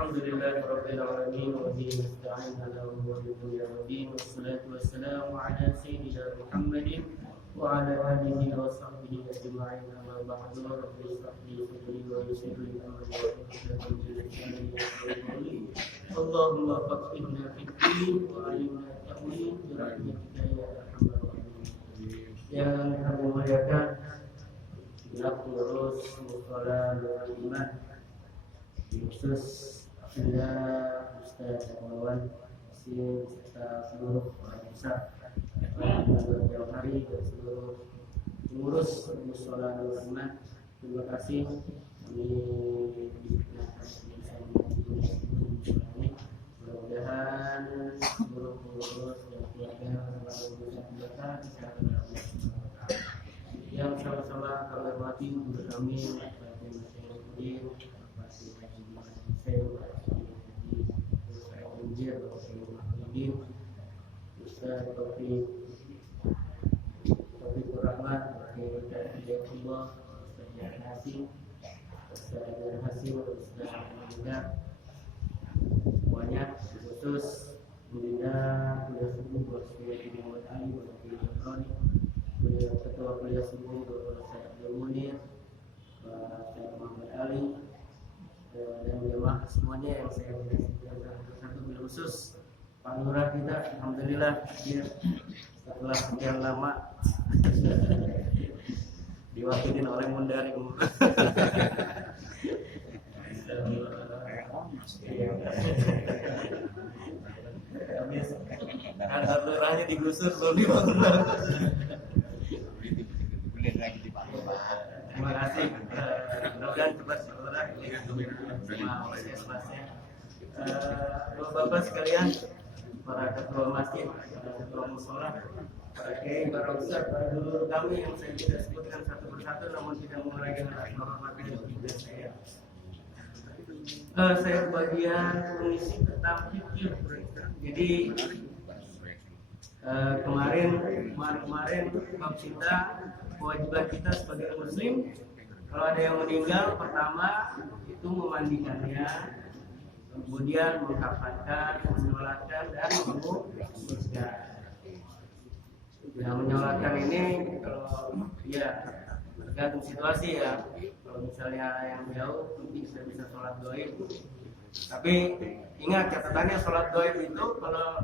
Alhamdulillahirabbil alamin wa bihi nasta'in ala umuri dunya wa din wassalatu wassalamu ala sayyidina Muhammadin wa ala alihi wa sahbihi ajma'in amma ba'du rabbi ishrah li sadri wa yassir li amri wahlul 'uqdatam min lisani Allahumma faqihna fid din wa 'allimna ta'wil bi rahmatika ya arhamar rahimin. Yang kami muliakan pengurus mushola Nurul Iman khusus Anda Ustaz Mawan serta seluruh pemirsa pada jauh hari dan seluruh pengurus mushola Nurul Iman, terima kasih kami mudah-mudahan seluruh pengurus dan keluarga selalu berkah yang sama-sama kami hormati guru kami Ustaz Taufik Rahman, Hidayatullah, Ustaz Hasim, Ustaz Muda, semuanya khusus Bunda Kuliah Subuh Rasulullah Muhammad Ali, Ketua Kuliah Subuh Ustaz Abdul Munir, Ustaz Muhammad Ali, dan jemaah semuanya yang saya berikan satu khusus Pak Lurah kita, alhamdulillah dia setelah sekian lama diwakilin oleh Mundaring. Kantor lurahnya digusur belum dibangun. Terima kasih. Mudah-mudahan cepat sekolah sama kelasnya. Bapak-bapak sekalian, para ketua masjid, para ketua mushola, para kiai, para ustaz, para guru kami yang saya tidak sebutkan satu persatu, namun tidak mengurangi menghormati dan juga saya. Saya bagian mengisi tentang fikih. Jadi kemarin bab kita, kewajiban kita sebagai muslim, kalau ada yang meninggal, pertama itu memandikannya, kemudian mengkafankan, menyolatkan, dan menguruskan. Nah, menyolatkan ini kalau ya tergantung situasi ya. Kalau misalnya yang jauh mungkin sudah bisa sholat gaib. Tapi ingat catatannya, sholat gaib itu kalau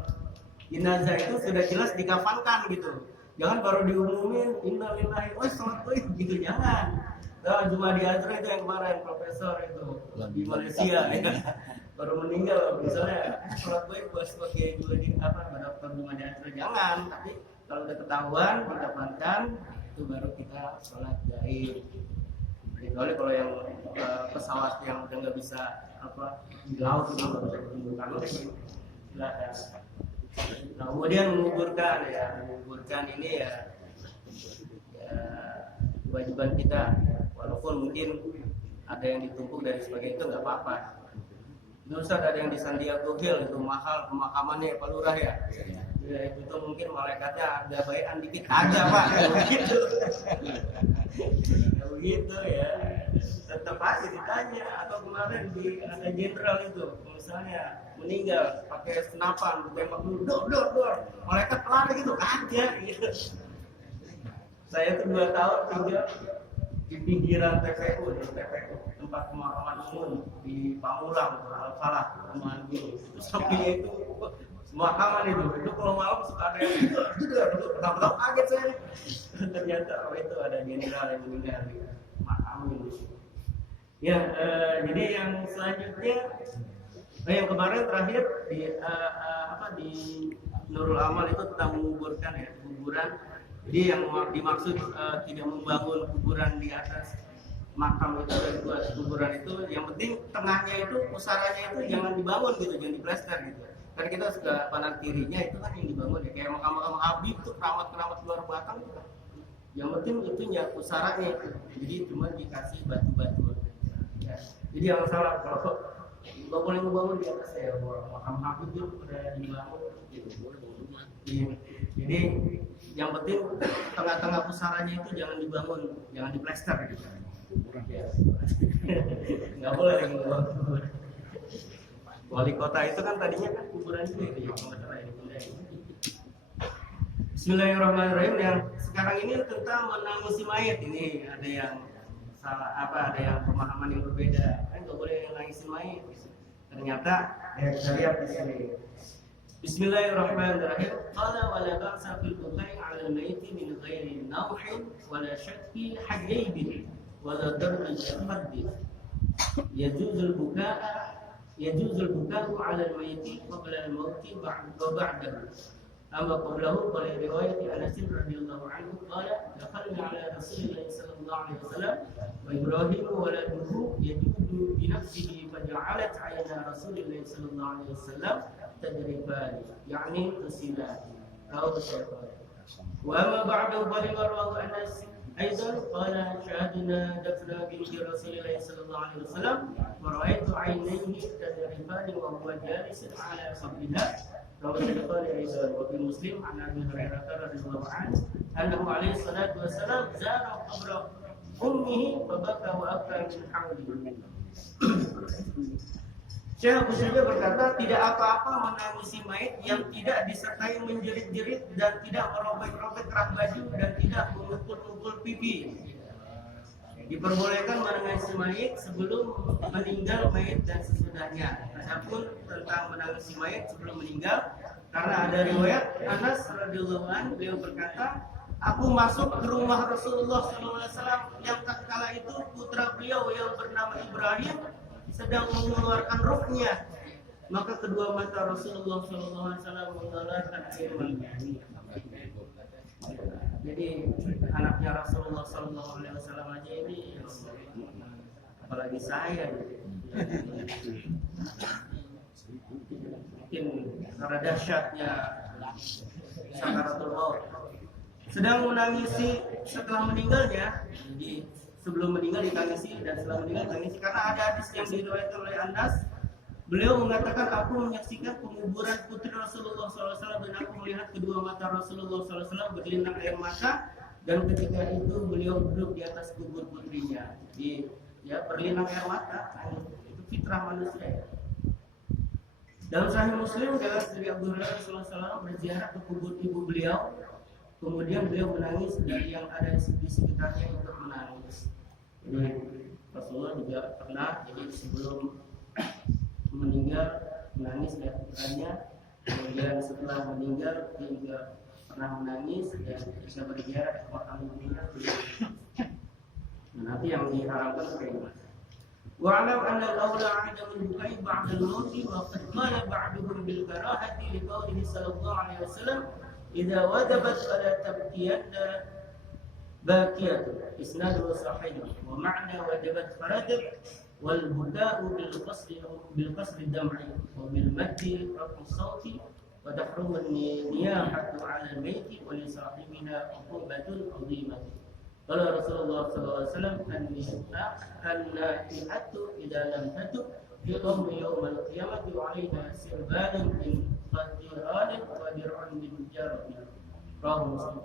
jenazah itu sudah jelas dikafankan gitu. Jangan baru diumumin innalillahi wa sholat gaib gitu, jangan. Nah, cuma di Azra itu yang kemarin profesor itu di Malaysia ya. Baru meninggal misalnya sholat gaib buat sebagai dua di apa dokter di Malaysia, jangan. Tapi kalau udah ketahuan dikafankan, itu baru kita sholat gaib. Kecuali kalau yang pesawat yang udah nggak bisa di laut itu nggak bisa ditimbulkan lagi, silakan. Nah, kemudian menguburkan ini ya kewajiban kita, walaupun mungkin ada yang ditumpuk dari sebagian itu nggak apa-apa. Itu Ustaz, ada yang di Sandiago Hill itu mahal pemakamannya Pak Lurah ya. Ya itu mungkin malaikatnya ada baikan dikit aja Pak, begitu. Ya begitu ya. Tetap aja ditanya. Atau kemarin di ada jenderal itu, misalnya meninggal pakai senapan, tembak dulu, dor, malaikat lari gitu aja gitu. Saya tuh 2 tahun tinggal di pinggiran TPU, tempat pemakaman umum di Pamulang, Al-Falah, Perumahan Guru. Itu sampingnya itu pemakaman itu kalau malam suka ada yang pertama-tama kaget saya. Ternyata itu ada jenderal yang meninggal di makam itu. Ya, jadi yang selanjutnya, yang kemarin terakhir di Nurul Amal itu tentang menguburkan ya, kuburan. Jadi yang dimaksud tidak membangun kuburan di atas makam itu dan kuburan itu, yang penting tengahnya itu, pusaranya itu jangan dibangun gitu, jangan diplester gitu. Karena kita suka kanan kirinya itu kan yang dibangun ya, kayak makam-makam Habib itu keramat-keramat luar batang itu. Yang penting itunya, pusaranya itu. Jadi cuma dikasih batu-batu. Ya. Jadi yang salah kalau nggak boleh ngebangun di atas ya, makam Habib itu udah dibangun gitu. Jadi yang penting tengah-tengah pusaranya itu jangan dibangun, jangan diplester gitu. Nggak boleh dibangun. Wali kota itu kan tadinya kan kuburan itu ya, Bismillahirrahmanirrahim. Yang sekarang ini tentang menangisi mayat, ini ada yang salah ada yang pemahaman yang berbeda. Kan nggak boleh nangisi mayat. Ternyata kita lihat di sini. Bismillahirrahmanirrahim. Qala wa la ba'sa fil bukai 'ala al-mayt min ghairi nawhin wa la shakki hajaybi wa la darbi al-qaddi. Yajuzul bukaa 'ala al-mayt qabla al-maut wa ba'dahu. Amma qablahu qala riwayat Anas radhiyallahu anhu qala dakhalna 'ala Rasulillah sallallahu alaihi wasallam wa Ibrahim waladuhu yajudu bi nafsihi faja'alat 'ayna Rasulillah sallallahu alaihi wasallam tadribani yani tusilati atau syaitan. Wa amma ba'dahu qala rawahu Anas aidan qala syahadna dafna binti Rasulillah sallallahu alaihi wasallam wa ra'aytu 'ainayhi tadribani wa huwa jalisun 'ala qabriha. Rawahu Bukhari aidan wa fi Muslim an Abi Hurairah radhiyallahu anhu annahu alaihi salatu wasalam zara qabra ummihi fa baka wa abka min hawlihi. Syekh Busiri berkata, tidak apa-apa menangisi mayit yang tidak disertai menjerit-jerit dan tidak merobek-robek kerah baju dan tidak memukul-mukul pipi. Diperbolehkan menangisi mayit sebelum meninggal mayit dan sesudahnya. Adapun tentang menangisi mayit sebelum meninggal, karena ada riwayat Anas radhiyallahu anhu, beliau berkata, aku masuk ke rumah Rasulullah SAW yang tatkala itu putra beliau yang bernama Ibrahim sedang mengeluarkan ruhnya, maka kedua mata Rasulullah SAW mengeluarkan air mata. Jadi anaknya Rasulullah SAW aja ini, apalagi saya, mungkin karena dahsyatnya sakaratul maut. Sedang menangisi setelah meninggalnya, jadi sebelum meninggal ditangisi dan setelah meninggal ditangisi, karena ada hadis yang diriwayatkan oleh Anas, beliau mengatakan, aku menyaksikan penguburan putri Rasulullah SAW dan aku melihat kedua mata Rasulullah SAW berlinang air mata, dan ketika itu beliau duduk di atas kubur putrinya. Jadi ya berlinang air mata, itu fitrah manusia. Dalam Sahih Muslim dari Abu Hurairah SAW berziarah ke kubur ibu beliau, kemudian beliau menangis dari yang ada di sekitarnya ikut menangis. Jadi Rasulullah juga pernah, jadi sebelum meninggal menangis dan putranya, kemudian setelah meninggal dia juga pernah menangis dan bisa berziarah ke makam ibunya. Nanti yang diharapkan bagaimana? Wa'alam anna al-awla 'adam al-bukai ba'da al-maut wa qad qala ba'duhum bil karahati li qawlihi sallallahu alaihi wasallam idza wadabat fala tabkiyanna باكية إسناده صحيح ومعنى وجبت فرجت والبكاء بالقصر الدمعي وبالمد رفع الصوت وتحرم النياحة على الميت ولصاحبها عقوبة عظيمة. قال رسول الله صلى الله عليه وسلم النائحة إذا لم تتب يقوم يوم القيامة وعليها سربال من قطران ودرع من جرب.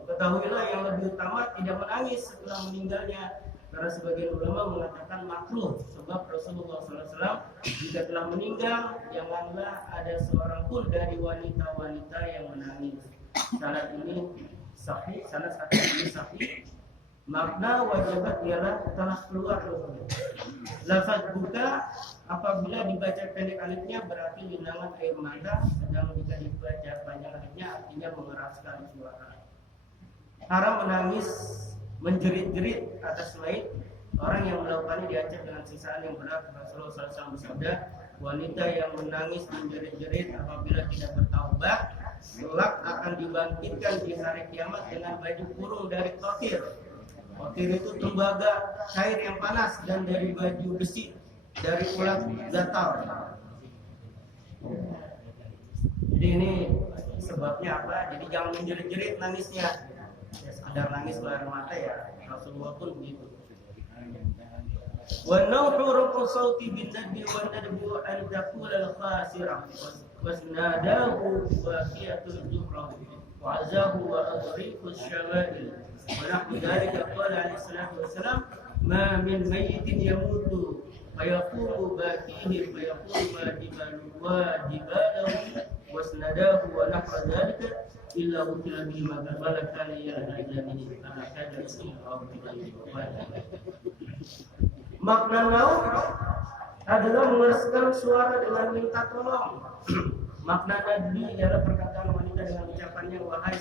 Ketahuilah yang lebih utama tidak menangis setelah meninggalnya, karena sebagian ulama mengatakan makruh, sebab Rasulullah SAW jika telah meninggal janganlah ada seorang pun dari wanita-wanita yang menangis. Sanad ini sahih, sanad ini sahih. Makna wajibat ialah telah keluar rohnya. Lafaz buka apabila dibaca pendek alifnya berarti linangan air mata, sedang jika dibaca panjang alifnya artinya mengeraskan suara. Haram menangis menjerit-jerit atas mayit. Orang yang melakukannya diancam dengan siksaan yang berat. Rasulullah SAW bersabda, wanita yang menangis menjerit-jerit apabila tidak bertaubat kelak akan dibangkitkan di hari kiamat dengan baju kurung dari kotir. Kotir itu tembaga cair yang panas dan dari baju besi dari ulat gatal. Jadi ini sebabnya apa? Jadi jangan menjerit-jerit nangisnya. Ya, sekedar nangis keluar mata ya. Rasulullah pun begitu. Wa nawhu rafu sauti bin nadbi wa nadbu an taqula al-khasira wasnadahu waqiyatul zuhra wa azahu wa adriqu syawa'il wa nahwu dhalika qala alaihi salatu wassalam ma min mayyitin yamutu fayaqumu bakihi fayaqumu wajibalahu wasnadahu wa nahwu dhalika illa ukila bihi malakan ya'lamu anaka ismi makna nauf adalah mengeraskan suara dengan minta tolong. Makna nadbi adalah perkataan wanita dengan ucapannya, wahai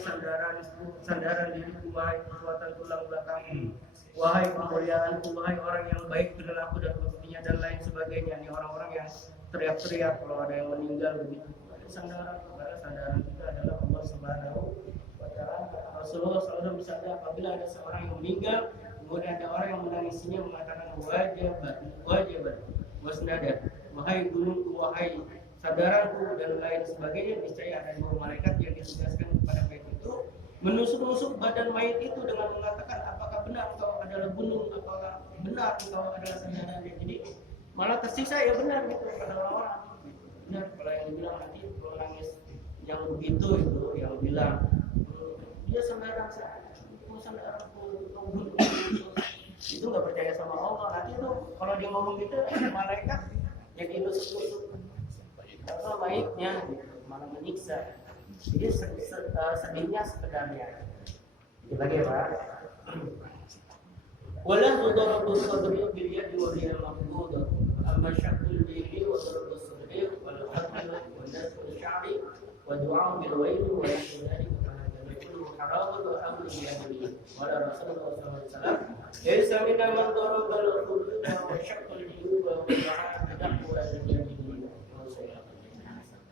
sandaran diriku, wahai kekuatan tulang belakangku, wahai kemuliaanku, wahai orang yang baik perilaku dan buktinya dan lain sebagainya. Ini orang-orang yang teriak-teriak kalau ada yang meninggal begitu. Sandaran kita adalah Allah Subhanahu wa Ta'ala. Rasulullah SAW bersabda, apabila ada seorang yang meninggal kemudian ada orang yang menangisinya mengatakan wajibat wasnadat, wahai gunungku, wahai sadaranku dan lain sebagainya, niscaya ada dua malaikat yang ditugaskan kepada mayit itu menusuk-nusuk badan mayit itu dengan mengatakan apakah benar engkau adalah gunung, apakah benar engkau adalah sadarannya. Jadi malah tersiksa ya benar gitu pada orang-orang. Benar kalau yang bilang nanti kalau nangis yang begitu itu yang bilang dia sandaran saya, itu nggak percaya sama Allah. Nanti itu kalau dia ngomong gitu malaikat jadi tusuk-tusuk atau baiknya malah menyiksa. Jadi sedihnya sebenarnya lagi ya Pak. Walah darabu sadri bil yadi wa hiya maqbudah amma shaqqul jili wa darabu sadri wal qatl wa nasf al-sha'ri wa du'a bil wayl wa yadhalik haram wa amru bil wala Rasulullah sallallahu alaihi wasallam laisa minna man daraba al-khudud wa shaqqa al-juyub wa da'a dahwa al-jahili.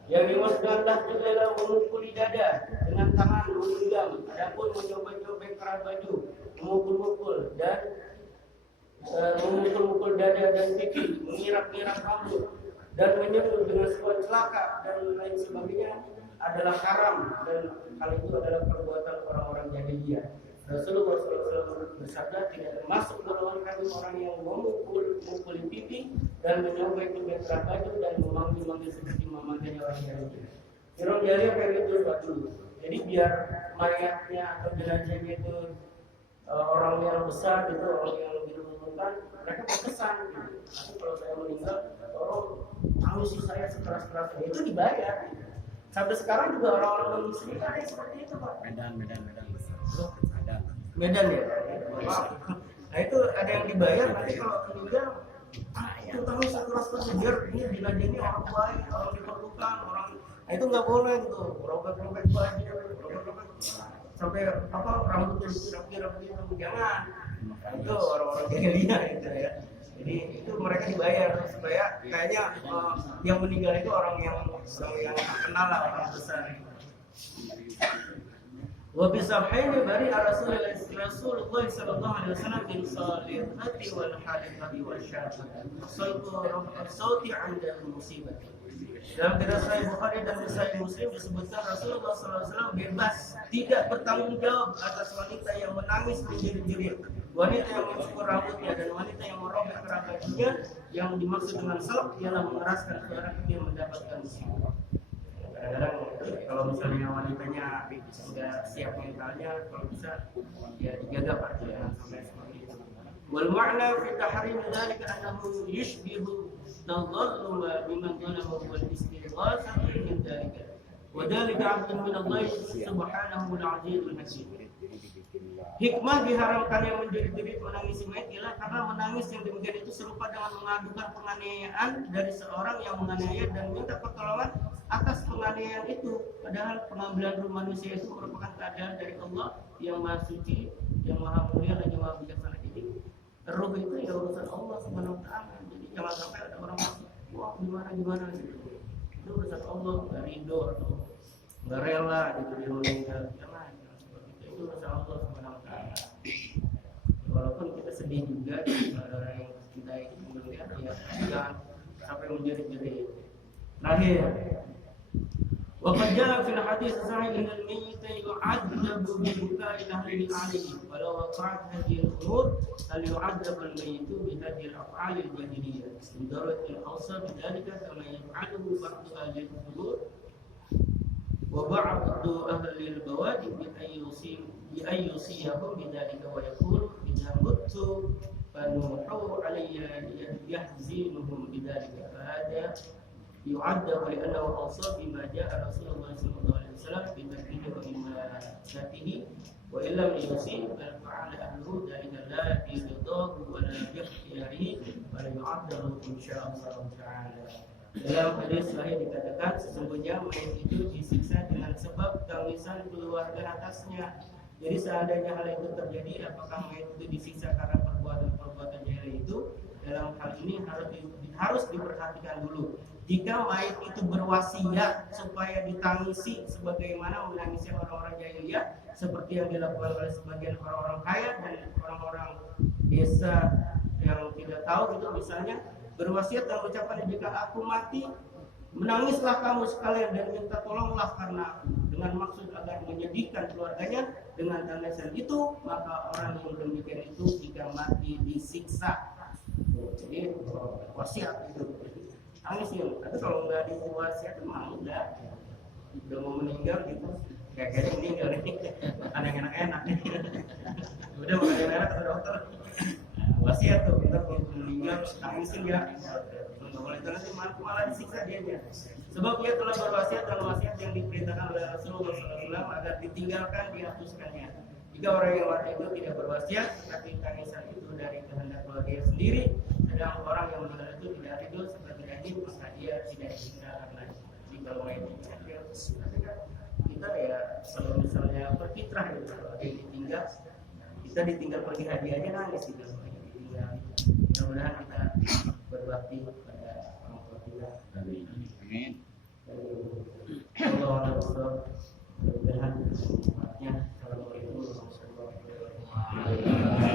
Yang dimaksudkanlah adalah memukuli dada dengan tangan menggenggam, adapun mencobek-cobek kerat baju, memukul-mukul dan memukul-mukul dada dan pipi, mengirak-irak rambut dan menyentuh dengan sebuah celaka dan lain sebagainya adalah haram, dan hal itu adalah perbuatan orang-orang jahiliyah. Rasulullah SAW bersabda, tidak termasuk golongan kami orang yang memukul pipi dan menyobek-nyobek kerat baju dan memanggil-manggil seperti memanggilnya orang jahiliyah. Orang jahiliyah kayak gitu dulu. Jadi biar mayatnya atau jenazahnya itu orang yang besar gitu, orang yang lebih diuntungkan, mereka berkesan gitu. Tapi kalau saya meninggal, tolong tangisi saya sekeras-kerasnya, itu dibayar. Sampai sekarang juga orang-orang muslim ada yang seperti itu Pak. Medan ya. Nah itu ada yang dibayar, nanti kalau meninggal itu tahu sekeras-keras biar ini dinajeni orang baik, orang diperlukan, orang. Nah itu nggak boleh gitu, robek-robek baju, robek-robek sampai apa rambutnya dikira-kira begitu, jangan. Nah, itu orang-orang jahiliyah gitu ya. Jadi itu mereka dibayar supaya kayaknya yang meninggal itu orang yang terkenal lah, orang besar. Wa bi sahihi bari Rasulullah Rasulullah sallallahu alaihi wasallam min salihati wal hadithati wal syafati sauti 'inda musibah. Dalam kitab Sahih Bukhari dan Sahih Muslim disebutkan Rasulullah SAW bebas, tidak bertanggung jawab atas wanita yang menangis menjerit-jerit, wanita yang mencukur rambutnya dan wanita yang merobek kerak bajunya. Yang dimaksud dengan salak ialah mengeraskan suara ketika mendapatkan musibah. Kadang-kadang kalau misalnya wanitanya sudah siap mentalnya, kalau bisa ya dijaga Pak, jangan sampai seperti itu. Wal ma'na fi tahrim dzalika annahu yushbihu tadalluma biman zalama wal istighatsah min dzalika. Wa dzalika 'abdun min Allah subhanahu wa ta'ala hakim. Hikmah diharamkannya menjerit-jerit menangis mayit ialah karena menangis yang demikian itu serupa dengan mengadukan penganiayaan dari seorang yang menganiaya dan minta pertolongan atas penganiayaan itu. Padahal pengambilan ruh manusia itu merupakan keadaan dari Allah yang Maha Suci, yang Maha Mulia dan yang Maha Bijaksana. Jadi ruh itu ya urusan Allah Subhanahu wa taala. Jadi jangan sampai ada orang masuk, wah gimana gitu. Itu urusan Allah, enggak ridho atau enggak rela gitu dia meninggal. Jangan seperti itu. Itu urusan Allah Subhanahu wa taala. Walaupun kita sedih juga ada orang yang kita mendengar ya jangan sampai menjerit-jerit. Terakhir, وقد جاء في الحديث الصحيح ان الميت يعذب ببكاء اهله عليه ولو وقعت هذه الامور هل يعذب الميت بهذه الافعال الجاهليه لدرجه الاوصى بذلك كما يفعله بعض اهل القبور وبعض اهل البوادي بان يوصيهم بذلك ويقول اذا مت فنوحوا علي يحزنهم بذلك فهذا يعذب لأنه أوصى بما جاء رسول الله صلى الله عليه وسلم بتكريمه وإماتته وإن لم يوصي بل فعل أهله ذلك لا برضاه ولا باختياره ولا يعذب إن شاء الله تعالى. Dalam hadis sahih dikatakan sesungguhnya mayat itu disiksa dengan sebab tangisan keluarga atasnya. Jadi seandainya hal itu terjadi, apakah mayat itu disiksa karena perbuatan jahil itu? Dalam hal ini harus diperhatikan dulu. Jika mayit itu berwasiat supaya ditangisi sebagaimana menangisi orang-orang jahiliyah seperti yang dilakukan oleh sebagian orang-orang kaya dan orang-orang desa yang tidak tahu itu, misalnya berwasiat dan ucapan jika aku mati menangislah kamu sekalian dan minta tolonglah karena aku, dengan maksud agar menyedihkan keluarganya dengan tangisan itu, maka orang yang demikian itu jika mati disiksa. Jadi wasiat itu tangis ya, tapi kalau nggak diwasiat memang udah mau meninggal gitu, kayaknya meninggal nih, ada yang enak-enak nih, udah mau enak ke dokter, wasiat tuh kita kalau meninggal tangisin ya, nggak boleh nanti malah disiksa dia. Sebab dia telah berwasiat dan wasiat yang diperintahkan oleh Rasulullah SAW agar ditinggalkan dihapuskannya. Jika orang yang mati itu tidak berwasiat, tapi tangisan itu dari kehendak keluarga sendiri, sedang orang yang meninggal itu tidak ridho seperti tadi, maka dia tidak ditinggalkan lagi. Jadi kalau main tapi kan kita ya kalau misalnya berfitrah itu kalau ada yang ditinggal, kita ditinggal pergi haji aja nangis gitu. Ditinggal. Mudah-mudahan kita berbakti kepada orang tua kita. Amin. Allah mudah-mudahan